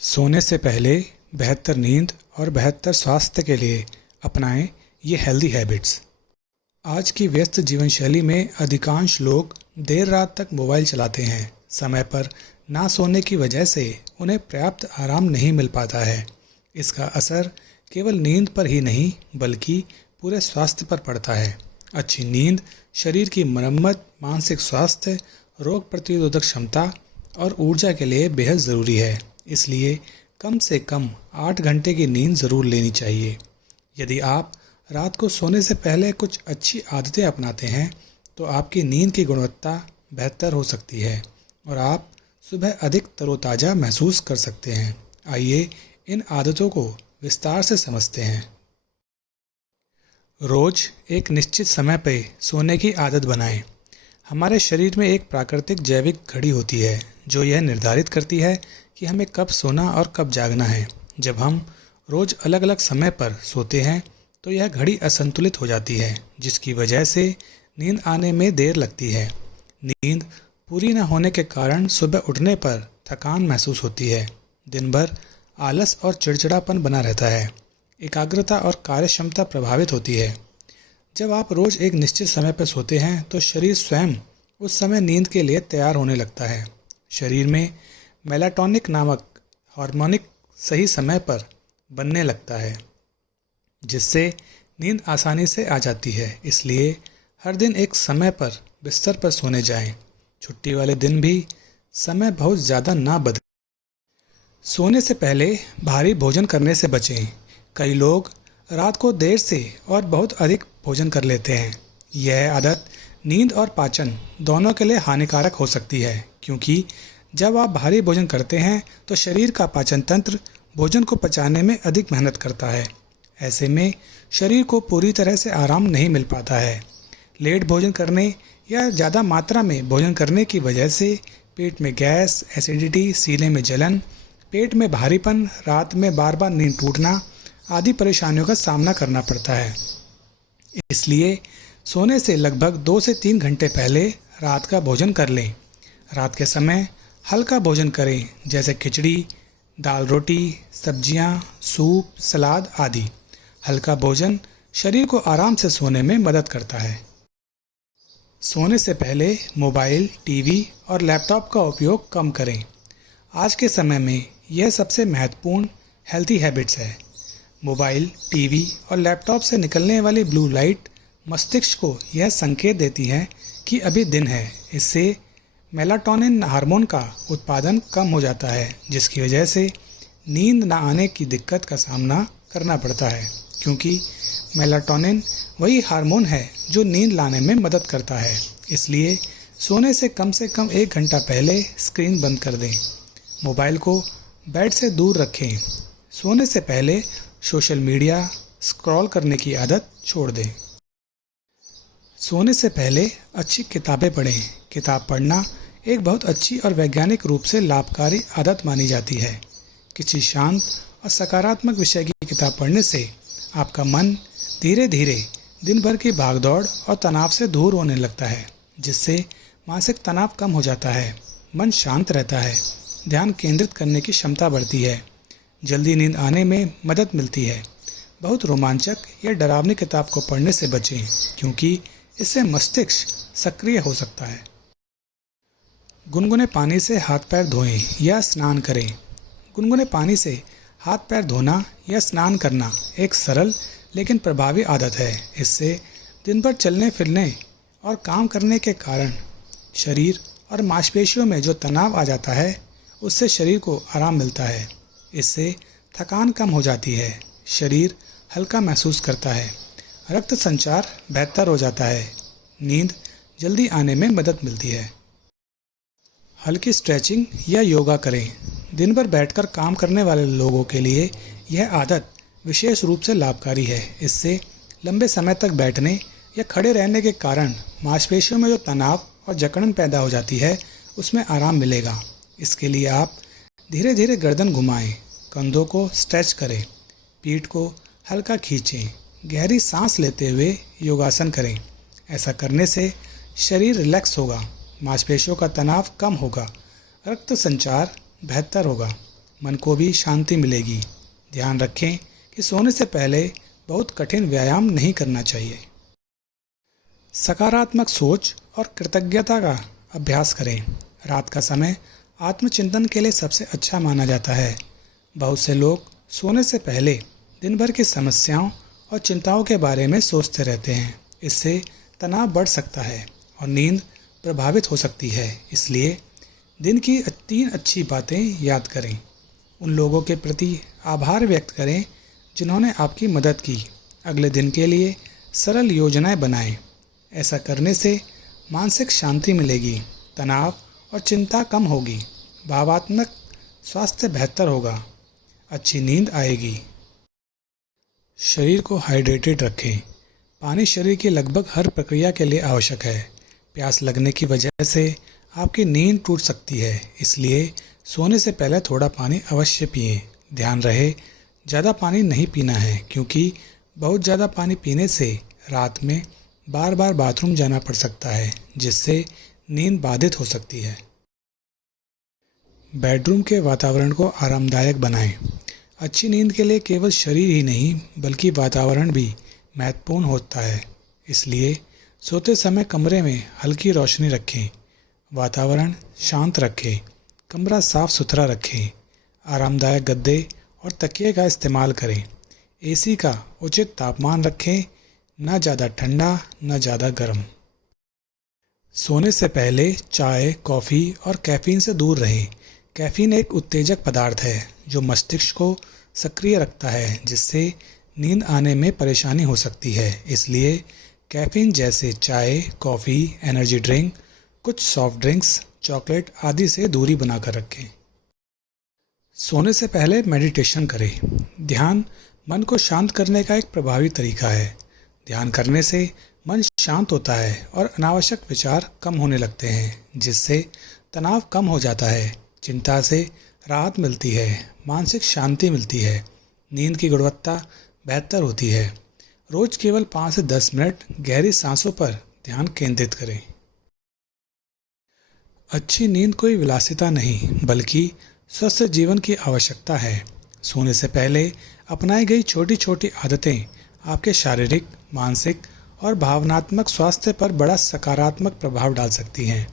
सोने से पहले बेहतर नींद और बेहतर स्वास्थ्य के लिए अपनाएं ये हेल्दी हैबिट्स। आज की व्यस्त जीवन शैली में अधिकांश लोग देर रात तक मोबाइल चलाते हैं। समय पर ना सोने की वजह से उन्हें पर्याप्त आराम नहीं मिल पाता है। इसका असर केवल नींद पर ही नहीं बल्कि पूरे स्वास्थ्य पर पड़ता है। अच्छी नींद शरीर की मरम्मत, मानसिक स्वास्थ्य, रोग प्रतिरोधक क्षमता और ऊर्जा के लिए बेहद ज़रूरी है। इसलिए कम से कम 8 घंटे की नींद ज़रूर लेनी चाहिए। यदि आप रात को सोने से पहले कुछ अच्छी आदतें अपनाते हैं तो आपकी नींद की गुणवत्ता बेहतर हो सकती है और आप सुबह अधिक तरोताज़ा महसूस कर सकते हैं। आइए इन आदतों को विस्तार से समझते हैं। रोज़ एक निश्चित समय पर सोने की आदत बनाएं। हमारे शरीर में एक प्राकृतिक जैविक घड़ी होती है जो यह निर्धारित करती है कि हमें कब सोना और कब जागना है। जब हम रोज़ अलग अलग समय पर सोते हैं तो यह घड़ी असंतुलित हो जाती है, जिसकी वजह से नींद आने में देर लगती है। नींद पूरी न होने के कारण सुबह उठने पर थकान महसूस होती है। दिन भर आलस और चिड़चिड़ापन बना रहता है। एकाग्रता और कार्यक्षमता प्रभावित होती है। जब आप रोज़ एक निश्चित समय पर सोते हैं तो शरीर स्वयं उस समय नींद के लिए तैयार होने लगता है। शरीर में मेलाटोनिन नामक हार्मोनिक सही समय पर बनने लगता है, जिससे नींद आसानी से आ जाती है। इसलिए हर दिन एक समय पर बिस्तर पर सोने जाएं। छुट्टी वाले दिन भी समय बहुत ज़्यादा ना बदलें। सोने से पहले भारी भोजन करने से बचें। कई लोग रात को देर से और बहुत अधिक भोजन कर लेते हैं। यह आदत नींद और पाचन दोनों के लिए हानिकारक हो सकती है, क्योंकि जब आप भारी भोजन करते हैं तो शरीर का पाचन तंत्र भोजन को पचाने में अधिक मेहनत करता है। ऐसे में शरीर को पूरी तरह से आराम नहीं मिल पाता है। लेट भोजन करने या ज़्यादा मात्रा में भोजन करने की वजह से पेट में गैस, एसिडिटी, सीने में जलन, पेट में भारीपन, रात में बार बार नींद टूटना आदि परेशानियों का सामना करना पड़ता है। इसलिए सोने से लगभग 2 से 3 घंटे पहले रात का भोजन कर लें। रात के समय हल्का भोजन करें, जैसे खिचड़ी, दाल रोटी, सब्जियां, सूप, सलाद आदि। हल्का भोजन शरीर को आराम से सोने में मदद करता है। सोने से पहले मोबाइल, टीवी और लैपटॉप का उपयोग कम करें। आज के समय में यह सबसे महत्वपूर्ण हेल्थी हैबिट्स है। मोबाइल, टीवी और लैपटॉप से निकलने वाली ब्लू लाइट मस्तिष्क को यह संकेत देती है कि अभी दिन है। इससे मेलाटोनिन हार्मोन का उत्पादन कम हो जाता है, जिसकी वजह से नींद न आने की दिक्कत का सामना करना पड़ता है, क्योंकि मेलाटोनिन वही हार्मोन है जो नींद लाने में मदद करता है। इसलिए सोने से कम 1 घंटा पहले स्क्रीन बंद कर दें। मोबाइल को बेड से दूर रखें। सोने से पहले सोशल मीडिया स्क्रॉल करने की आदत छोड़ दें। सोने से पहले अच्छी किताबें पढ़ें। किताब पढ़ना एक बहुत अच्छी और वैज्ञानिक रूप से लाभकारी आदत मानी जाती है। किसी शांत और सकारात्मक विषय की किताब पढ़ने से आपका मन धीरे धीरे दिन भर की भागदौड़ और तनाव से दूर होने लगता है, जिससे मानसिक तनाव कम हो जाता है, मन शांत रहता है, ध्यान केंद्रित करने की क्षमता बढ़ती है, जल्दी नींद आने में मदद मिलती है। बहुत रोमांचक या डरावनी किताब को पढ़ने से बचें, क्योंकि इससे मस्तिष्क सक्रिय हो सकता है। गुनगुने पानी से हाथ पैर धोएं या स्नान करें। गुनगुने पानी से हाथ पैर धोना या स्नान करना एक सरल लेकिन प्रभावी आदत है। इससे दिन भर चलने फिरने और काम करने के कारण शरीर और मांसपेशियों में जो तनाव आ जाता है, उससे शरीर को आराम मिलता है। इससे थकान कम हो जाती है, शरीर हल्का महसूस करता है, रक्त संचार बेहतर हो जाता है, नींद जल्दी आने में मदद मिलती है। हल्की स्ट्रेचिंग या योगा करें। दिन भर बैठकर काम करने वाले लोगों के लिए यह आदत विशेष रूप से लाभकारी है। इससे लंबे समय तक बैठने या खड़े रहने के कारण मांसपेशियों में जो तनाव और जकड़न पैदा हो जाती है, उसमें आराम मिलेगा। इसके लिए आप धीरे धीरे गर्दन घुमाएं, कंधों को स्ट्रेच करें, पीठ को हल्का खींचें, गहरी सांस लेते हुए योगासन करें। ऐसा करने से शरीर रिलैक्स होगा, मांसपेशियों का तनाव कम होगा, रक्त संचार बेहतर होगा, मन को भी शांति मिलेगी। ध्यान रखें कि सोने से पहले बहुत कठिन व्यायाम नहीं करना चाहिए। सकारात्मक सोच और कृतज्ञता का अभ्यास करें। रात का समय आत्मचिंतन के लिए सबसे अच्छा माना जाता है। बहुत से लोग सोने से पहले दिन भर की समस्याओं और चिंताओं के बारे में सोचते रहते हैं। इससे तनाव बढ़ सकता है और नींद प्रभावित हो सकती है। इसलिए दिन की 3 अच्छी बातें याद करें। उन लोगों के प्रति आभार व्यक्त करें जिन्होंने आपकी मदद की। अगले दिन के लिए सरल योजनाएं बनाएं। ऐसा करने से मानसिक शांति मिलेगी, तनाव और चिंता कम होगी, भावनात्मक स्वास्थ्य बेहतर होगा, अच्छी नींद आएगी। शरीर को हाइड्रेटेड रखें। पानी शरीर की लगभग हर प्रक्रिया के लिए आवश्यक है। प्यास लगने की वजह से आपकी नींद टूट सकती है, इसलिए सोने से पहले थोड़ा पानी अवश्य पिएं। ध्यान रहे, ज़्यादा पानी नहीं पीना है क्योंकि बहुत ज़्यादा पानी पीने से रात में बार बार बाथरूम जाना पड़ सकता है, जिससे नींद बाधित हो सकती है। बेडरूम के वातावरण को आरामदायक बनाएं। अच्छी नींद के लिए केवल शरीर ही नहीं बल्कि वातावरण भी महत्वपूर्ण होता है। इसलिए सोते समय कमरे में हल्की रोशनी रखें, वातावरण शांत रखें, कमरा साफ सुथरा रखें, आरामदायक गद्दे और तकिए का इस्तेमाल करें। एसी का उचित तापमान रखें, न ज़्यादा ठंडा न ज़्यादा गर्म। सोने से पहले चाय, कॉफ़ी और कैफ़ीन से दूर रहें। कैफ़ीन एक उत्तेजक पदार्थ है जो मस्तिष्क को सक्रिय रखता है, जिससे नींद आने में परेशानी हो सकती है। इसलिए कैफ़ीन जैसे चाय, कॉफ़ी, एनर्जी ड्रिंक, कुछ सॉफ्ट ड्रिंक्स, चॉकलेट आदि से दूरी बनाकर रखें। सोने से पहले मेडिटेशन करें। ध्यान मन को शांत करने का एक प्रभावी तरीका है। ध्यान करने से मन शांत होता है और अनावश्यक विचार कम होने लगते हैं, जिससे तनाव कम हो जाता है, चिंता से राहत मिलती है, मानसिक शांति मिलती है, नींद की गुणवत्ता बेहतर होती है। रोज केवल 5 से 10 मिनट गहरी सांसों पर ध्यान केंद्रित करें। अच्छी नींद कोई विलासिता नहीं बल्कि स्वस्थ जीवन की आवश्यकता है। सोने से पहले अपनाई गई छोटी छोटी आदतें आपके शारीरिक, मानसिक और भावनात्मक स्वास्थ्य पर बड़ा सकारात्मक प्रभाव डाल सकती हैं।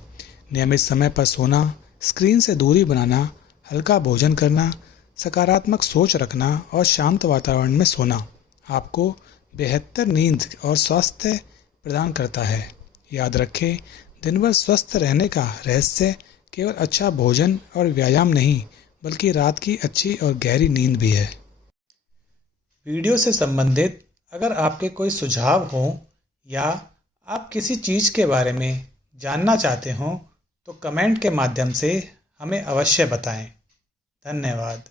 नियमित समय पर सोना, स्क्रीन से दूरी बनाना, हल्का भोजन करना, सकारात्मक सोच रखना और शांत वातावरण में सोना आपको बेहतर नींद और स्वास्थ्य प्रदान करता है। याद रखें, दिन भर स्वस्थ रहने का रहस्य केवल अच्छा भोजन और व्यायाम नहीं बल्कि रात की अच्छी और गहरी नींद भी है। वीडियो से संबंधित अगर आपके कोई सुझाव हों या आप किसी चीज़ के बारे में जानना चाहते हों तो कमेंट के माध्यम से हमें अवश्य बताएं। धन्यवाद।